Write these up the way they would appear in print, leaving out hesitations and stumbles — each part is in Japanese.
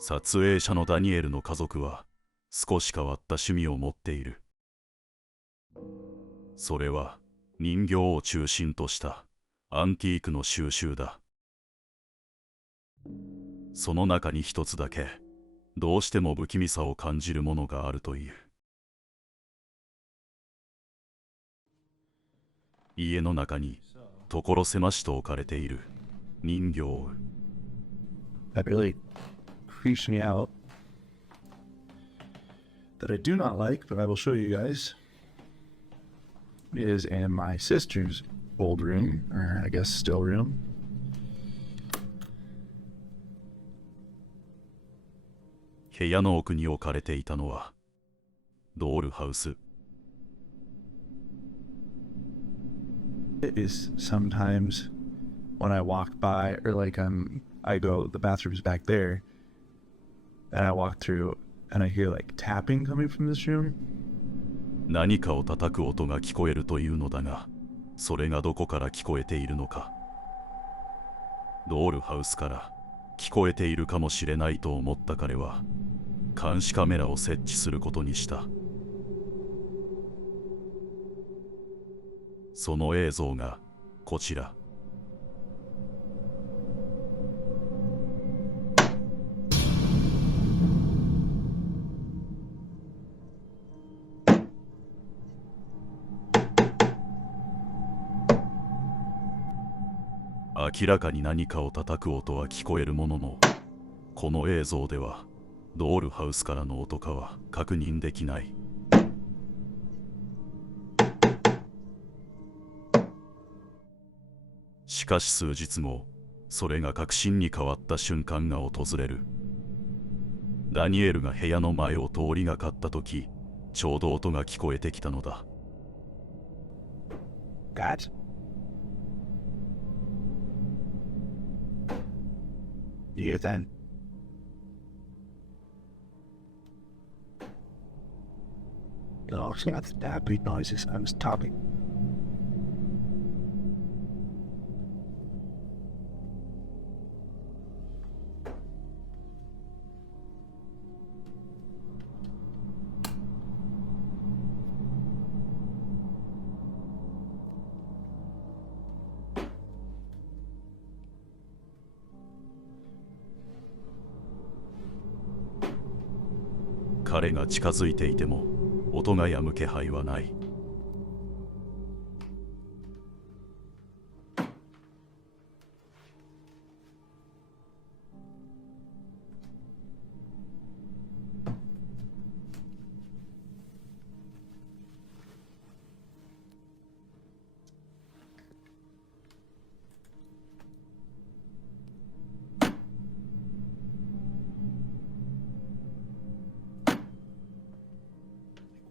撮影者のダニエルの家族は少し変わった趣味を持っている。それは人形を中心としたアンティークの収集だ。その中に一つだけどうしても不気味さを感じるものがあるという。家の中に所狭しと置かれている人形。That really creeps me out. That I do not like, but I will show you guys, is in my sister's old room, or I guess still room. 部屋の奥に置かれていたのはドールハウス。It is sometimes when I walk by, or like I go, the bathroom's back there, and I walk through, and I hear like tapping coming from this room. 何かを叩く音が聞こえるというのだが、それがどこから聞こえているのか。ドールハウスから聞こえているかもしれないと思った彼は監視カメラを設置することにした。その映像がこちら。明らかに何かを叩く音は聞こえるものの、この映像ではドールハウスからの音かは確認できない。しかし数日後、それが確信に変わった瞬間が訪れる。ダニエルが部屋の前を通りがかったとき、ちょうど音が聞こえてきたのだ。God. You hear that? No, it's not the tapping noises. I was tapping. .彼が近づいていても音が止む気配はない。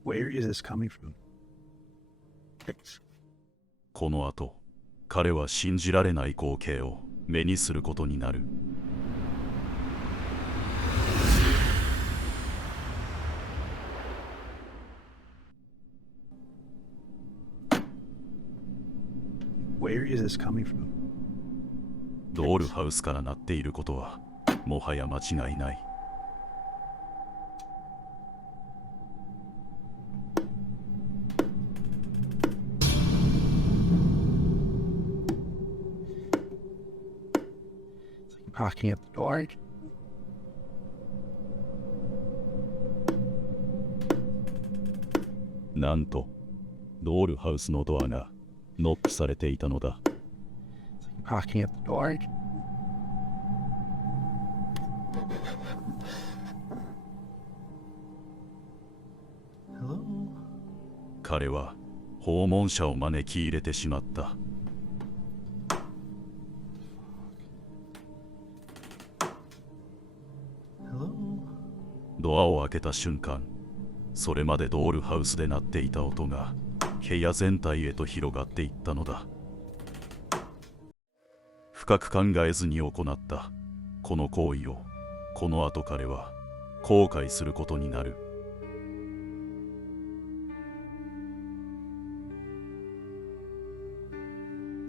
Where is this coming from? この後、彼は信じられない光景を目にすることになる。Where is this coming from? ドールハウスから鳴っていることはもはや間違いない。Knocking at the door. なんとドールハウスのドアがノックされていたのだ。Knocking at the door. Hello? 彼は訪問者を招き入れてしまった。ドアを開けた瞬間、それまでドールハウスで鳴っていた音が部屋全体へと広がっていったのだ。深く考えずに行ったこの行為をこの後彼は後悔することになる。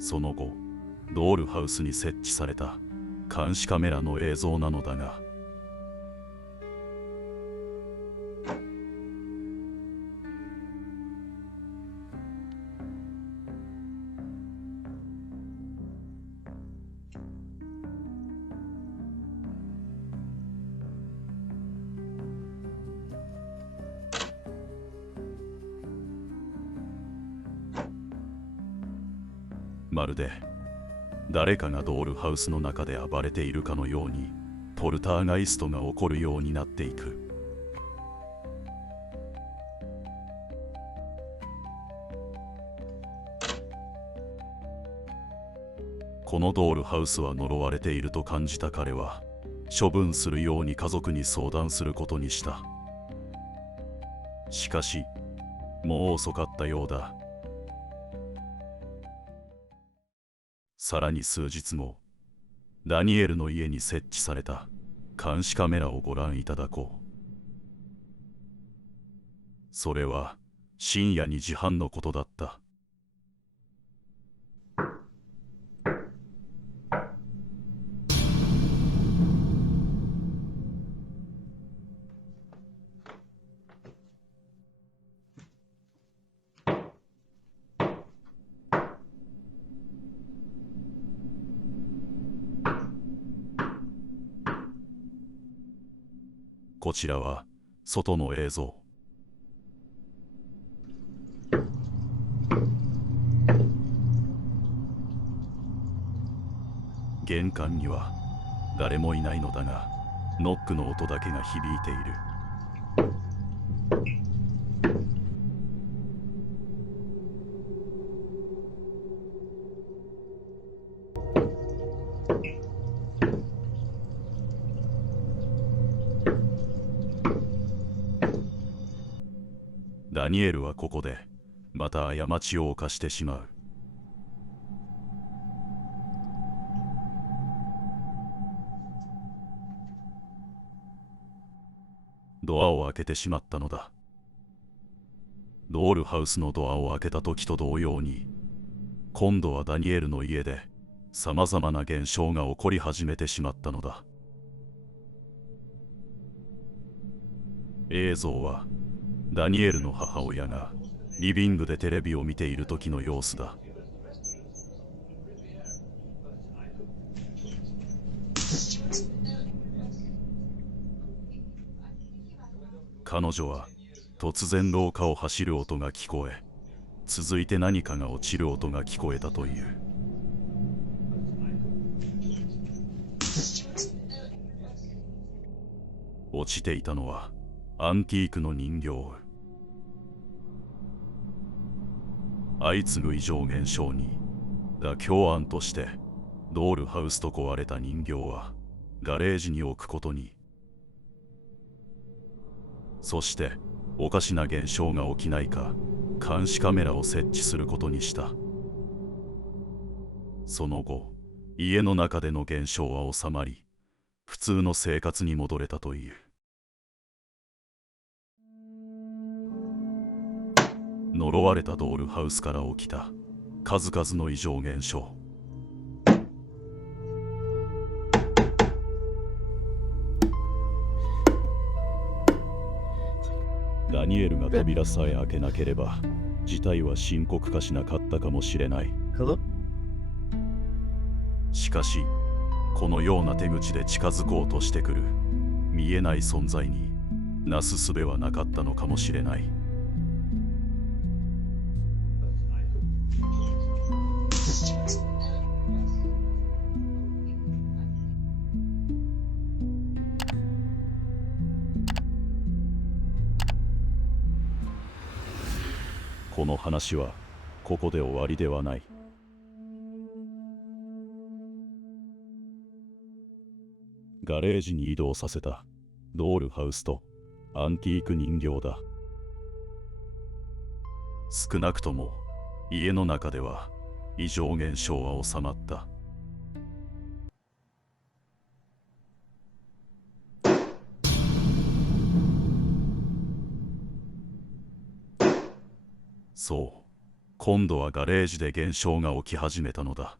その後、ドールハウスに設置された監視カメラの映像なのだが、まるで誰かがドールハウスの中で暴れているかのようにポルターガイストが起こるようになっていく。このドールハウスは呪われていると感じた彼は処分するように家族に相談することにした。しかしもう遅かったようだ。さらに数日後、ダニエルの家に設置された監視カメラをご覧いただこう。それは深夜2時半のことだった。こちらは外の映像。玄関には誰もいないのだが、ノックの音だけが響いている。ダニエルはここでまた過ちを犯してしまう。ドアを開けてしまったのだ。ドールハウスのドアを開けた時と同様に、今度はダニエルの家でさまざまな現象が起こり始めてしまったのだ。映像はダニエルの母親がリビングでテレビを見ている時の様子だ。彼女は突然廊下を走る音が聞こえ、続いて何かが落ちる音が聞こえたという。落ちていたのはアンティークの人形。相次ぐ異常現象に妥協案としてドールハウスと壊れた人形はガレージに置くことに。そしておかしな現象が起きないか監視カメラを設置することにした。その後、家の中での現象は収まり、普通の生活に戻れたという。呪われたドールハウスから起きた数々の異常現象。ダニエルが扉さえ開けなければ事態は深刻化しなかったかもしれない。Hello? しかしこのような手口で近づこうとしてくる見えない存在になすすべはなかったのかもしれない。この話はここで終わりではない。ガレージに移動させたドールハウスとアンティーク人形だ。少なくとも家の中では異常現象は収まった。そう、今度はガレージで現象が起き始めたのだ。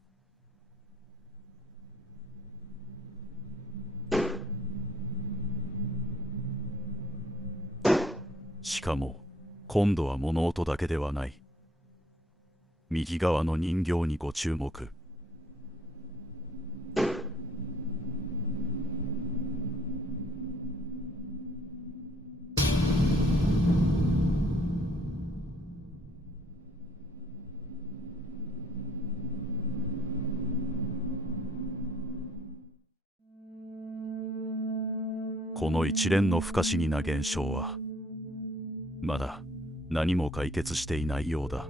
しかも今度は物音だけではない。右側の人形にご注目。この一連の不可思議な現象はまだ何も解決していないようだ。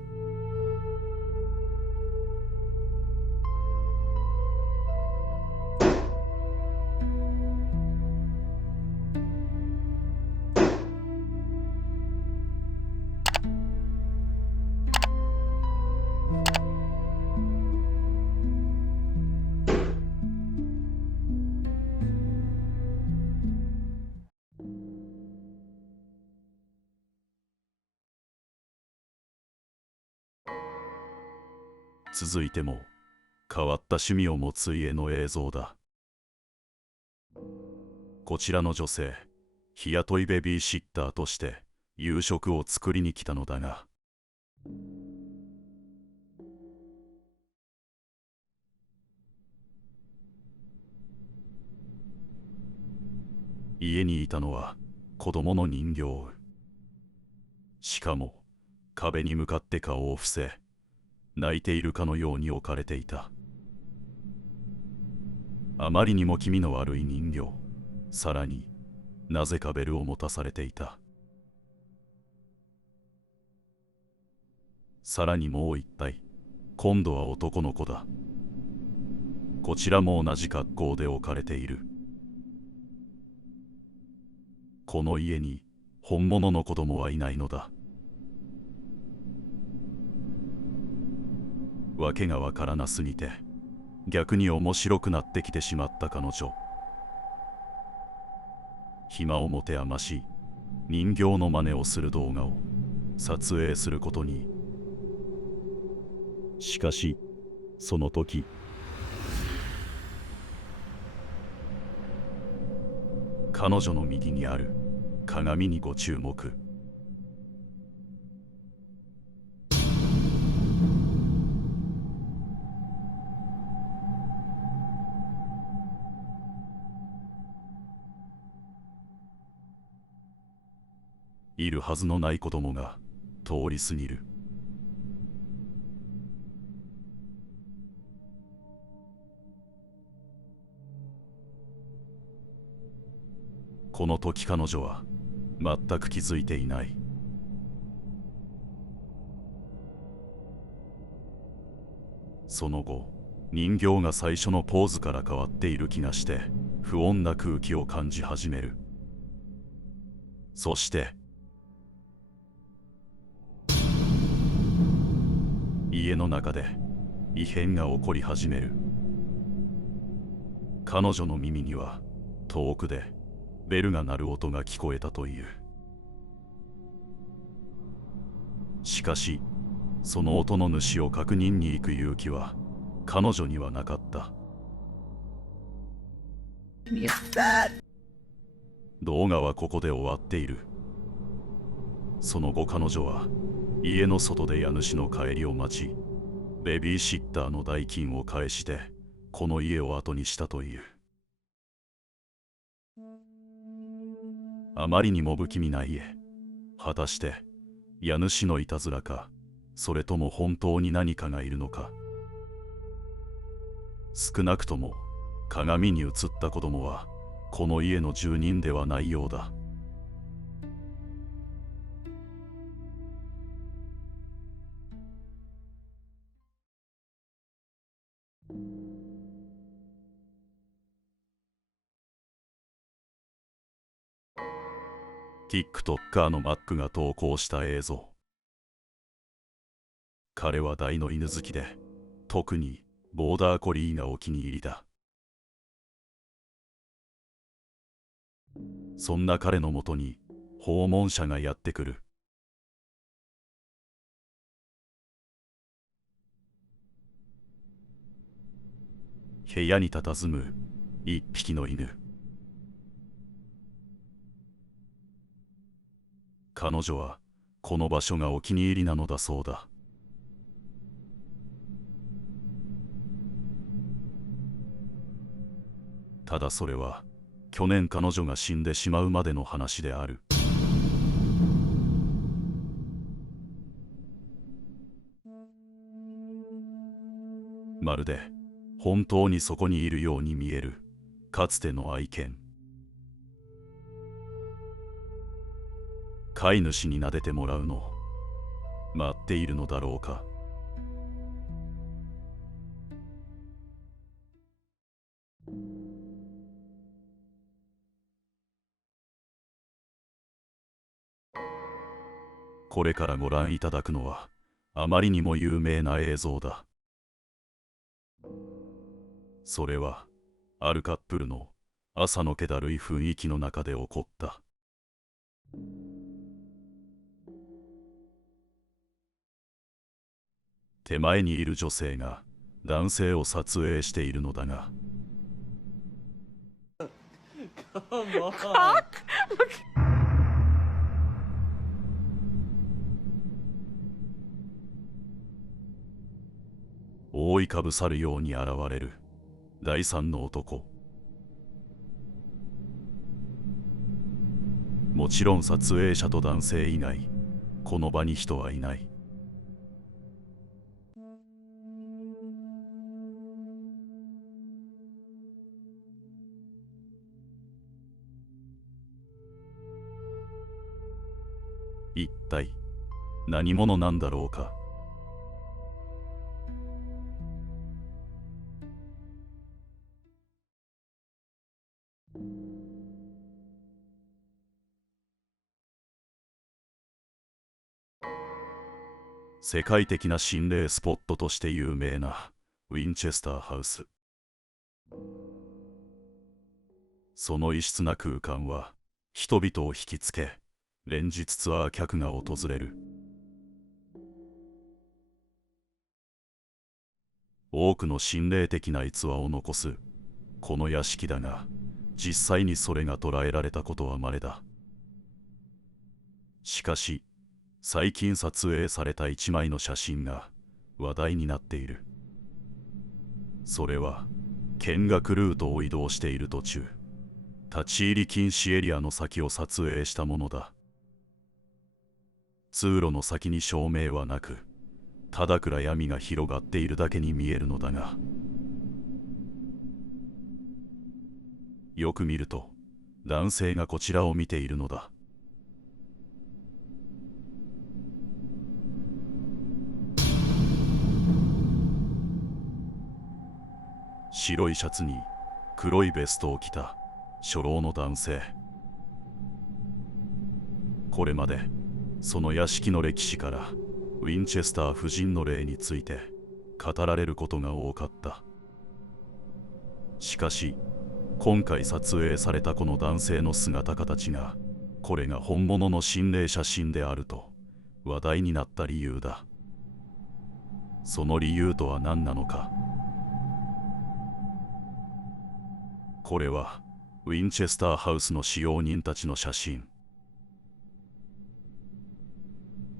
続いても変わった趣味を持つ家の映像だ。こちらの女性、日雇いベビーシッターとして夕食を作りに来たのだが、家にいたのは子供の人形。しかも壁に向かって顔を伏せ、泣いているかのように置かれていた。あまりにも気味の悪い人形。さらになぜかベルを持たされていた。さらにもう一体、今度は男の子だ。こちらも同じ格好で置かれている。この家に本物の子供はいないのだ。わけがわからなすぎて逆に面白くなってきてしまった彼女。暇を持て余し人形の真似をする動画を撮影することに。しかしその時、彼女の右にある鏡にご注目。いるはずのない子供が通り過ぎる。この時彼女は全く気づいていない。その後、人形が最初のポーズから変わっている気がして不穏な空気を感じ始める。そして家の中で異変が起こり始める。彼女の耳には遠くでベルが鳴る音が聞こえたという。しかしその音の主を確認に行く勇気は彼女にはなかった。動画はここで終わっている。その後彼女は家の外で家主の帰りを待ち、ベビーシッターの代金を返してこの家を後にしたという。あまりにも不気味な家。果たして家主のいたずらか、それとも本当に何かがいるのか。少なくとも鏡に映った子供はこの家の住人ではないようだ。TikToker のマックが投稿した映像。彼は大の犬好きで、特にボーダーコリーがお気に入りだ。そんな彼のもとに訪問者がやってくる。部屋に佇む一匹の犬。彼女はこの場所がお気に入りなのだそうだ。ただそれは去年彼女が死んでしまうまでの話である。まるで本当にそこにいるように見えるかつての愛犬。飼い主に撫でてもらうのを待っているのだろうか。これからご覧いただくのはあまりにも有名な映像だ。それはあるカップルの朝の気だるい雰囲気の中で起こった。手前にいる女性が男性を撮影しているのだが、覆いかぶさるように現れる第三の男。もちろん撮影者と男性以外この場に人はいない。一体何者なんだろうか。世界的な心霊スポットとして有名なウィンチェスターハウス。その異質な空間は人々を引きつけ、連日ツアー客が訪れる。多くの心霊的な逸話を残すこの屋敷だが、実際にそれが捉えられたことは稀だ。しかし最近撮影された一枚の写真が話題になっている。それは見学ルートを移動している途中、立ち入り禁止エリアの先を撮影したものだ。通路の先に照明はなく、ただ暗闇が広がっているだけに見えるのだが、よく見ると男性がこちらを見ているのだ。白いシャツに黒いベストを着た初老の男性。これまでその屋敷の歴史からウィンチェスター夫人の霊について語られることが多かった。しかし今回撮影されたこの男性の姿形が、これが本物の心霊写真であると話題になった理由だ。その理由とは何なのか。これはウィンチェスターハウスの使用人たちの写真。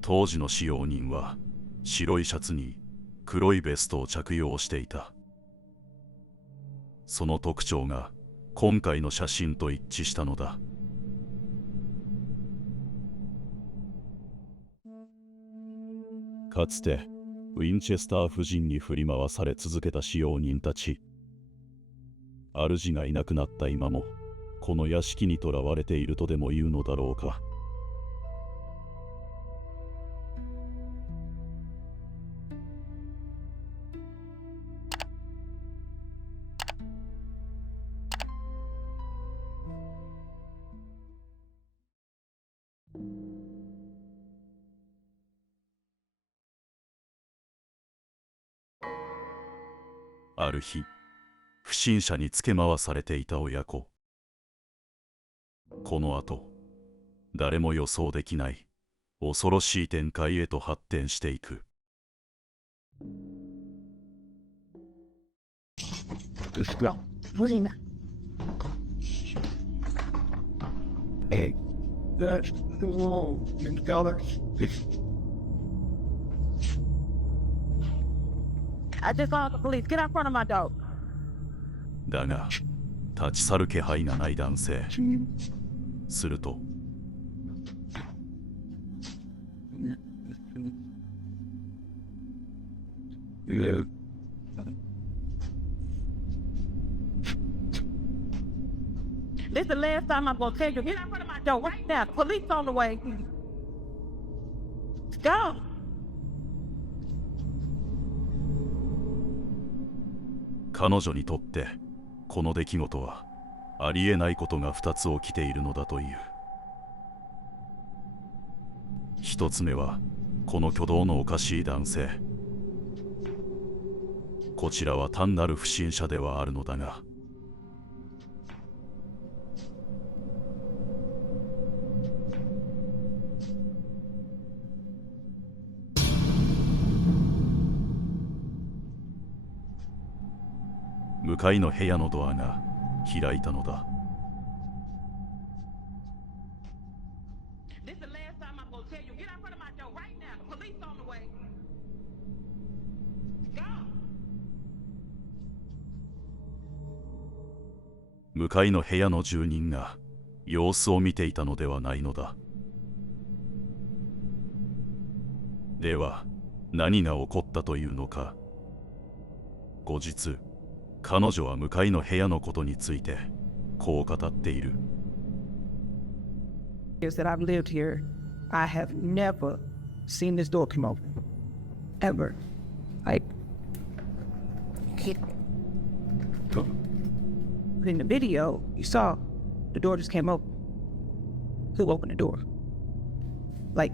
当時の使用人は白いシャツに黒いベストを着用していた。その特徴が今回の写真と一致したのだ。かつてウィンチェスター夫人に振り回され続けた使用人たち。主がいなくなった今もこの屋敷に囚われているとでも言うのだろうか。ある日、不審者につけ回されていた親子。この後、誰も予想できない恐ろしい展開へと発展していく。I just saw the police. Get out front of my dog. だが、立ち去る気配がない男性。すると、This is the last time I'm gonna tell you. Get out front of my dog right now. Police on the way. go. 彼女にとってこの出来事はありえないことが2つ起きているのだという。一つ目はこの挙動のおかしい男性。こちらは単なる不審者ではあるのだが、向かいの部屋のドアが開いたのだ。This the last time I'm gonna tell you. Get out in front of my door right now. The police on the way. Go. 向かいの部屋の住人が様子を見ていたのではないのだ。では何が起こったというのか。後日彼女は向かいの部屋のことについてこう語っている。Years that I've lived here, I have never seen this door come open. Ever. Like, in the video, you saw the door just came open. Who opened the door? Like,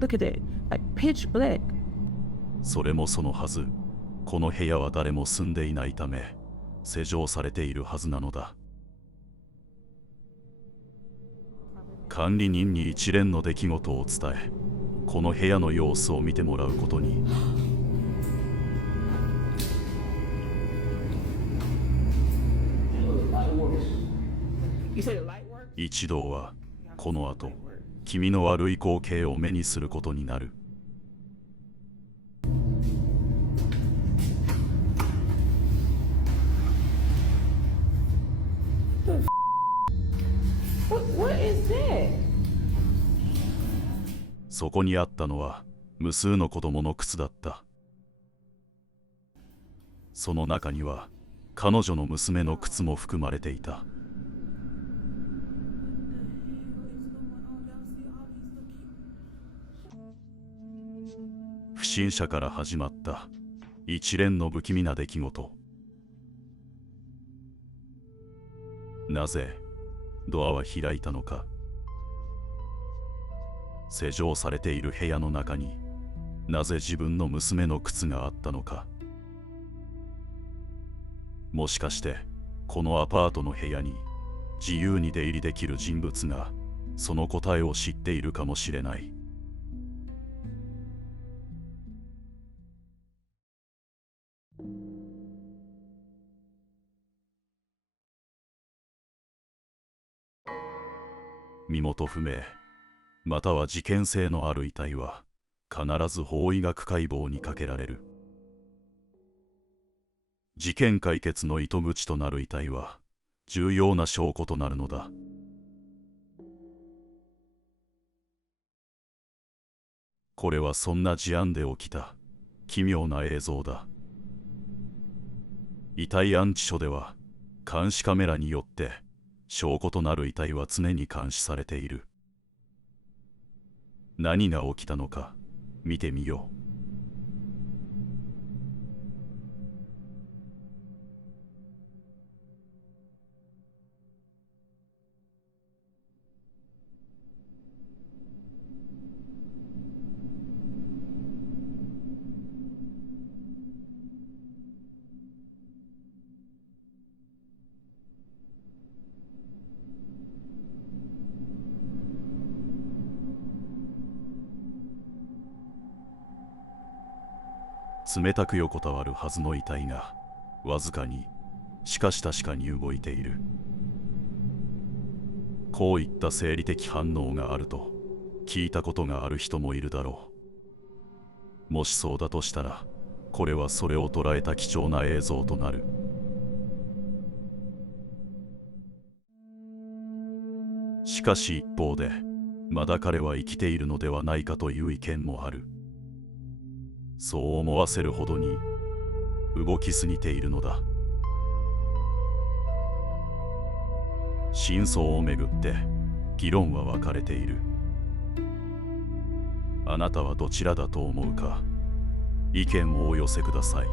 look at that. Like, pitch black. それもそのはず。この部屋は誰も住んでいないため施錠されているはずなのだ。管理人に一連の出来事を伝え、この部屋の様子を見てもらうことに。一同はこの後気味の悪い光景を目にすることになる。What is that? そこにあったのは無数の子供の靴だった。その中には彼女の娘の靴も含まれていた。不審者から始まった一連の不気味な出来事。なぜドアは開いたのか。施錠されている部屋の中になぜ自分の娘の靴があったのか。もしかしてこのアパートの部屋に自由に出入りできる人物がその答えを知っているかもしれない。身元不明または事件性のある遺体は必ず法医学解剖にかけられる。事件解決の糸口となる遺体は重要な証拠となるのだ。これはそんな事案で起きた奇妙な映像だ。遺体安置所では監視カメラによって証拠となる遺体は常に監視されている。何が起きたのか見てみよう。冷たく横たわるはずの遺体がわずかにしかし確かに動いている。こういった生理的反応があると聞いたことがある人もいるだろう。もしそうだとしたらこれはそれを捉えた貴重な映像となる。しかし一方でまだ彼は生きているのではないかという意見もある。そう思わせるほどに動きすぎているのだ。真相をめぐって議論は分かれている。あなたはどちらだと思うか、意見をお寄せください。